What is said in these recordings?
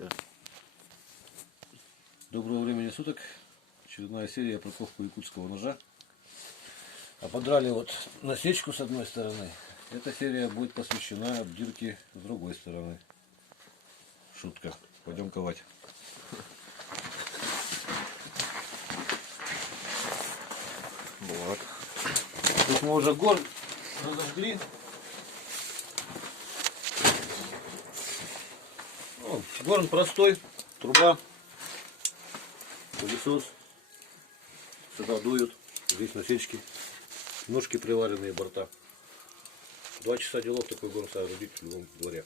Все. Доброго времени суток. Очередная серия про ковку якутского ножа. А подрали вот насечку с одной стороны. Эта серия будет посвящена обдирке с другой стороны. Шутка. Пойдем ковать. Вот. Тут мы уже горн разожгли. Ну, горн простой, труба, пылесос. Сюда дуют, здесь насечки, ножки приваренные, борта. 2 часа делов такой горн соорудить в любом дворе.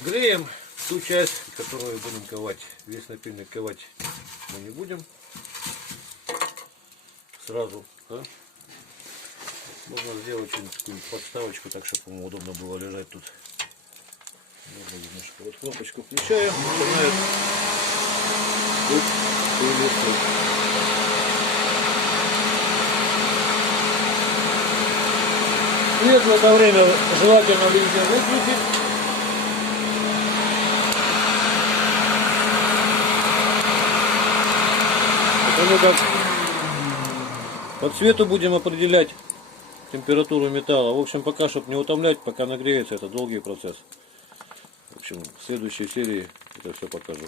Греем ту часть, которую будем ковать. Весь напильник ковать мы не будем сразу. Да? Можно сделать какую-нибудь подставочку, так чтобы ему удобно было лежать тут. Немножко. Вот кнопочку включаем, начинает пылесос. Свет в это время желательно везде выключить. Потому как по цвету будем определять температуру металла. В общем, пока, чтобы не утомлять, пока нагреется, это долгий процесс. В общем, в следующей серии это все покажу.